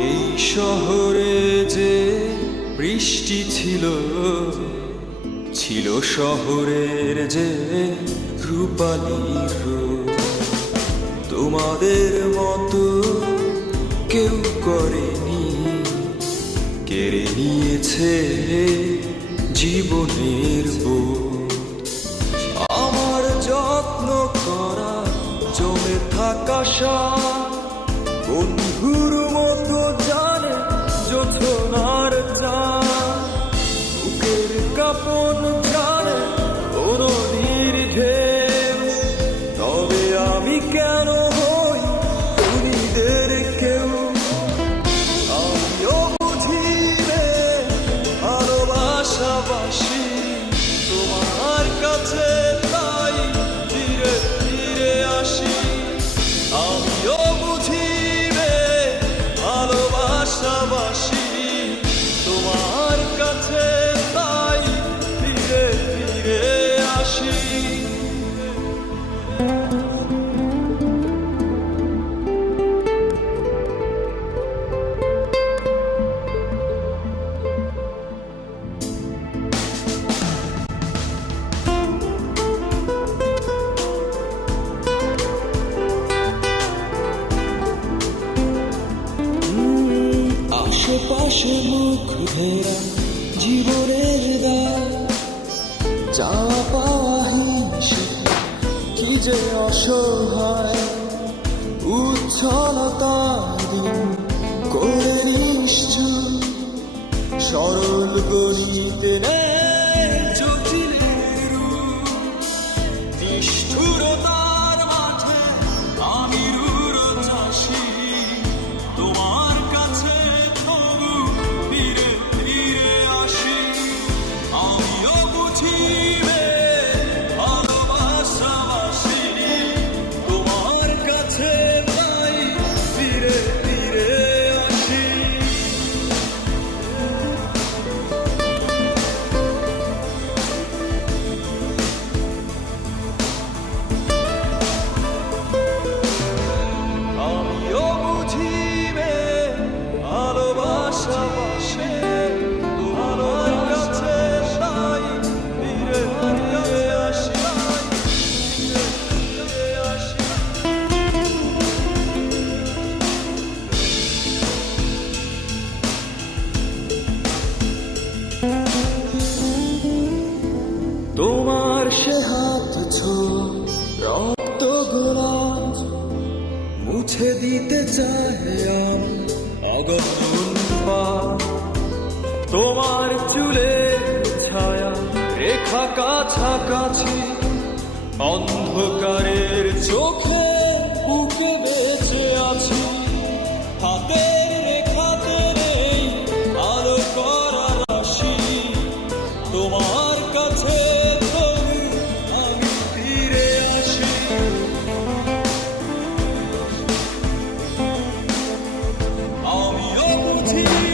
এই শহরে যে বৃষ্টি ছিল ছিল শহরের যে রূপালী তোমাদের মতো কেউ করেনি, কেড়ে নিয়েছে জীবনের আমার যত্ন করা, জমে থাকা বন্ধুর Oh, no. আশেপাশে মুখ ঘেরা জীবনের দ্বার চাওয়া পাওয়া হিংসে কি যে অসহায় উচ্ছলতা দিন করে নিশ্চয় সরল গণিতে জটিল রূপ। মুছে দিতে চায় আমি অগণন তোমার চুলে ছায়া রেখা কাছাকাছি অন্ধকারের চোখে tears.